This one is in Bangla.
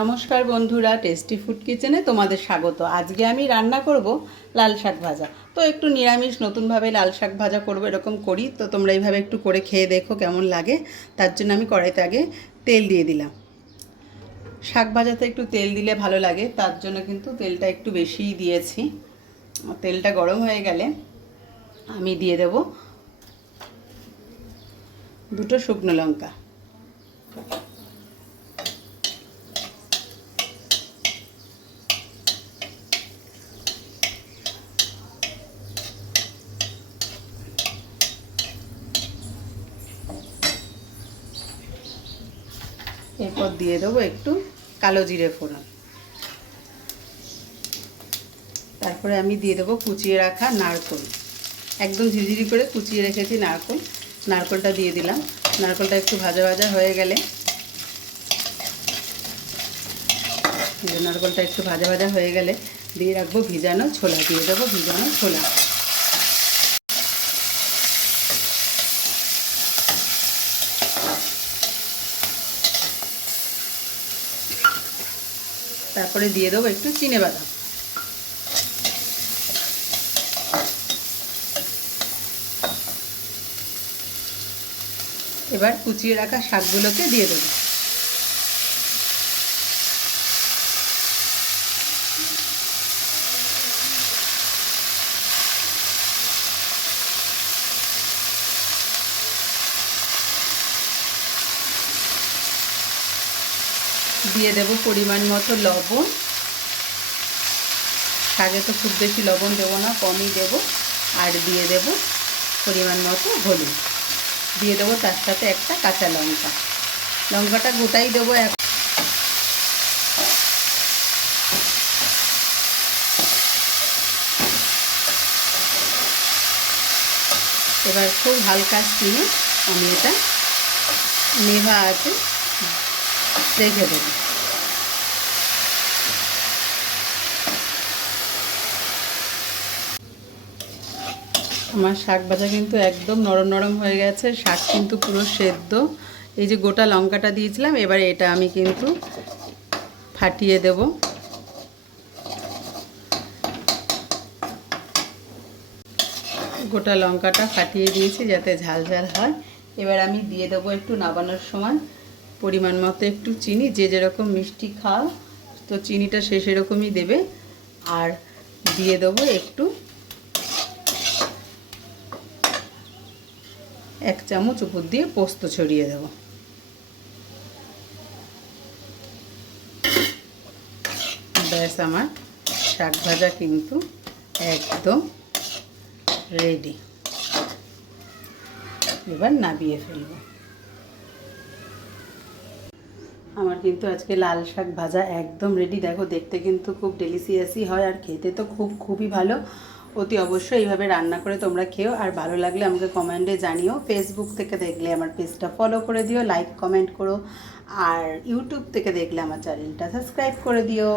নমস্কার বন্ধুরা টেস্টি ফুড কিচেনে তোমাদের স্বাগত। আজকে আমি রান্না করব লাল শাক ভাজা। তো একটু নিরামিষ, নতুনভাবে লাল শাক ভাজা করব এরকম করি। তো তোমরা এইভাবে একটু করে খেয়ে দেখো কেমন লাগে। তার জন্য আমি কড়াইতে আগে তেল দিয়ে দিলাম। শাক ভাজাতে একটু তেল দিলে ভালো লাগে, তার জন্য কিন্তু তেলটা একটু বেশিই দিয়েছি। তেলটা গরম হয়ে গেলে আমি দিয়ে দেব দুটো শুকনো লঙ্কা। এরপর দিয়ে দেবো একটু কালো জিরে ফোড়ন। তারপরে আমি দিয়ে দেবো কুচিয়ে রাখা নারকোল। একদম ঝিঝিরি করে কুচিয়ে রেখেছি নারকোল। নারকোলটা দিয়ে দিলাম। নারকোলটা একটু ভাজা ভাজা হয়ে গেলে নারকোলটা একটু ভাজা ভাজা হয়ে গেলে দিয়ে রাখব ভিজানো ছোলা। দিয়ে দেবো ভিজানো ছোলা। তারপরে দিয়ে দেবো একটু চিনে বাদাম। এবার কুচিয়ে রাখা শাকগুলোকে দিয়ে দেবো। দিয়ে দেব পরিমাণ মতো লবণ। শাকে তো খুব বেশি লবণ দেবো না, কমই দেব। আর দিয়ে দেব পরিমাণ মতো হলুদ। দিয়ে দেবো তার সাথে একটা কাঁচা লঙ্কা। লঙ্কাটা গোটাই দেবো এক এবার খুব হালকা স্টিমে আমি এটা নেভা আছে রেখে দেবো। আমার শাক ভাজা কিন্তু একদম নরম নরম হয়ে গেছে, শাক কিন্তু পুরো সেদ্ধ। এই যে গোটা লঙ্কাটা দিয়েছিলাম, এবারে এটা আমি কিন্তু ফাটিয়ে দেব। গোটা লঙ্কাটা ফাটিয়ে দিয়েছি যাতে ঝাল ঝাল হয়। এবার আমি দিয়ে দেবো একটু নাবানোর সময়। পরিমাণ মতো একটু চিনি, যে যেরকম মিষ্টি খাও, তো চিনিটা সে সেরকমই দেবে। আর দিয়ে দেবো একটু এক চামচ উপর দিয়ে পোস্ত ছড়িয়ে দেব। ব্যাস, আমার শাক ভাজা কিন্তু একদম রেডি এবার নাবিয়ে ফেলব। আমার কিন্তু আজকে লাল শাক ভাজা একদম রেডি দেখো, দেখতে কিন্তু খুব ডেলিসিয়াসই হয় আর খেতে তো খুব, খুবই ভালো। অতি অবশ্যই এইভাবে রান্না করে তোমরা খেও। আর ভালো লাগলে আমাকে কমেন্টে জানিও। ফেসবুক থেকে দেখলে আমার পেজটা ফলো করে দিও লাইক কমেন্ট করো। আর ইউটিউব থেকে দেখলে আমার চ্যানেলটা সাবস্ক্রাইব করে দিও।